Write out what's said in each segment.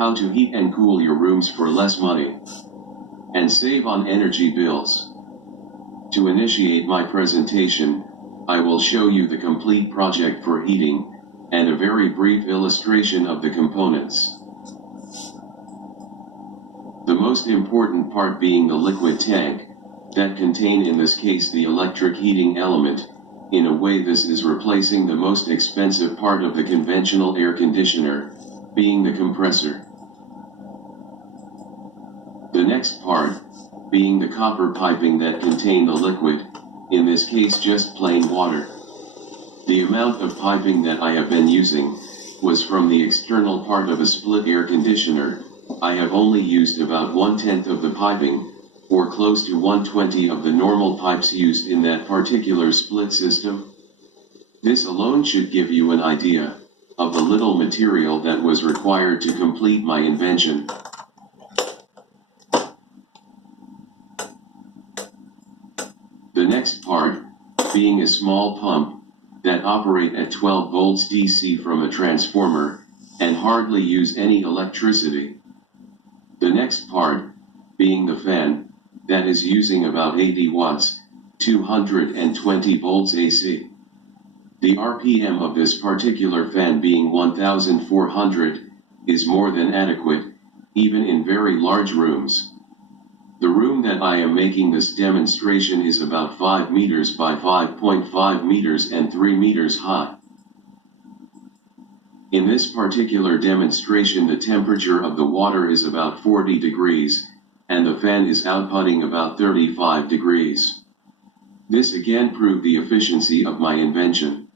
How to heat and cool your rooms for less money and save on energy bills. To initiate my presentation, I will show you the complete project for heating, and a very brief illustration of the components. The most important part being the liquid tank, that contain in this case the electric heating element. In a way this is replacing the most expensive part of the conventional air conditioner, being the compressor. The next part, being the copper piping that contain the liquid, in this case just plain water. The amount of piping that I have been using was from the external part of a split air conditioner. I have only used about 1/10 of the piping, or close to 1/20 of the normal pipes used in that particular split system. This alone should give you an idea of the little material that was required to complete my invention. The next part, being a small pump, that operate at 12 volts DC from a transformer, and hardly use any electricity. The next part, being the fan, that is using about 80 watts, 220 volts AC. The RPM of this particular fan being 1400, is more than adequate, even in very large rooms. The room that I am making this demonstration is about 5 meters by 5.5 meters and 3 meters high. In this particular demonstration the temperature of the water is about 40 degrees, and the fan is outputting about 35 degrees. This again proved the efficiency of my invention.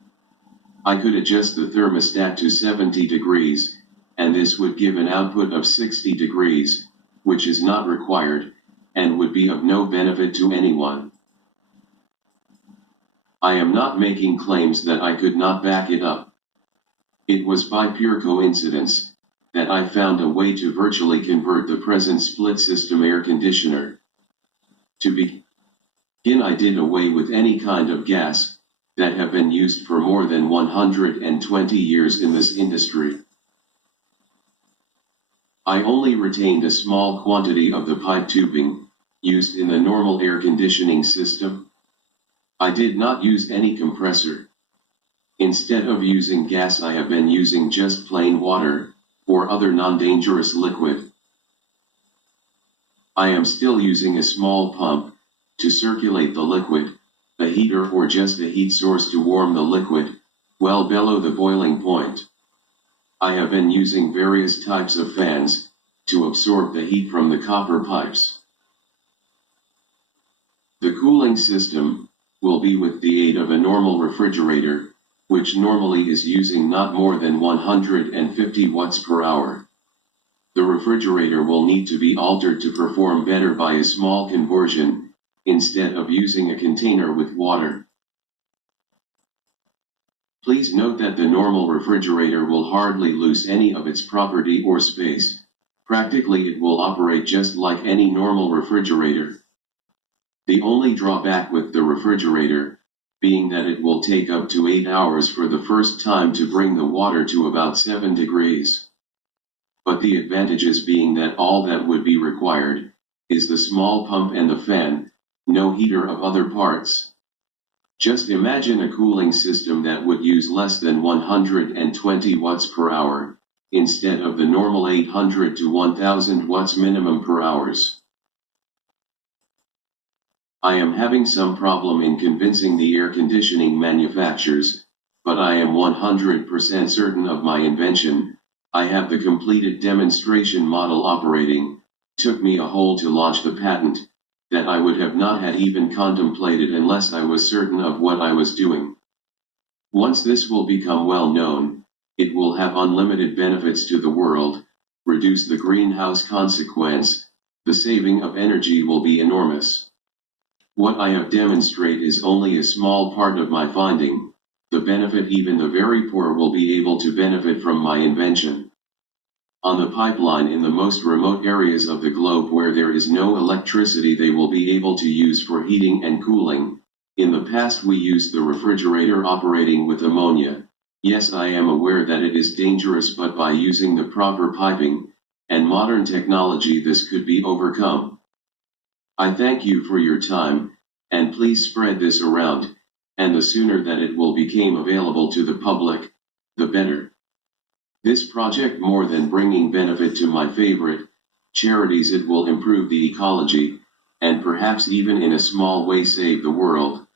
I could adjust the thermostat to 70 degrees, and this would give an output of 60 degrees, which is not required, and would be of no benefit to anyone. I am not making claims that I could not back it up. It was by pure coincidence that I found a way to virtually convert the present split system air conditioner. To begin, I did away with any kind of gas that have been used for more than 120 years in this industry. I only retained a small quantity of the pipe tubing used in the normal air conditioning system. I did not use any compressor. Instead of using gas, I have been using just plain water, or other non-dangerous liquid. I am still using a small pump to circulate the liquid, a heater or just a heat source to warm the liquid, well below the boiling point. I have been using various types of fans to absorb the heat from the copper pipes. The cooling system will be with the aid of a normal refrigerator, which normally is using not more than 150 watts per hour. The refrigerator will need to be altered to perform better by a small conversion, instead of using a container with water. Please note that the normal refrigerator will hardly lose any of its property or space. Practically it will operate just like any normal refrigerator. The only drawback with the refrigerator, being that it will take up to 8 hours for the first time to bring the water to about 7 degrees. But the advantages being that all that would be required is the small pump and the fan, no heater of other parts. Just imagine a cooling system that would use less than 120 watts per hour, instead of the normal 800 to 1000 watts minimum per hours. I am having some problem in convincing the air conditioning manufacturers, but I am 100% certain of my invention. I have the completed demonstration model operating. Took me a whole to launch the patent, that I would have not had even contemplated unless I was certain of what I was doing. Once this will become well known, it will have unlimited benefits to the world, reduce the greenhouse consequence, the saving of energy will be enormous. What I have demonstrated is only a small part of my finding. The benefit, even the very poor will be able to benefit from my invention. On the pipeline in the most remote areas of the globe where there is no electricity, they will be able to use for heating and cooling. In the past we used the refrigerator operating with ammonia. Yes, I am aware that it is dangerous, but by using the proper piping, and modern technology this could be overcome. I thank you for your time, and please spread this around, and the sooner that it will become available to the public, the better. This project more than bringing benefit to my favorite charities, it will improve the ecology, and perhaps even in a small way save the world.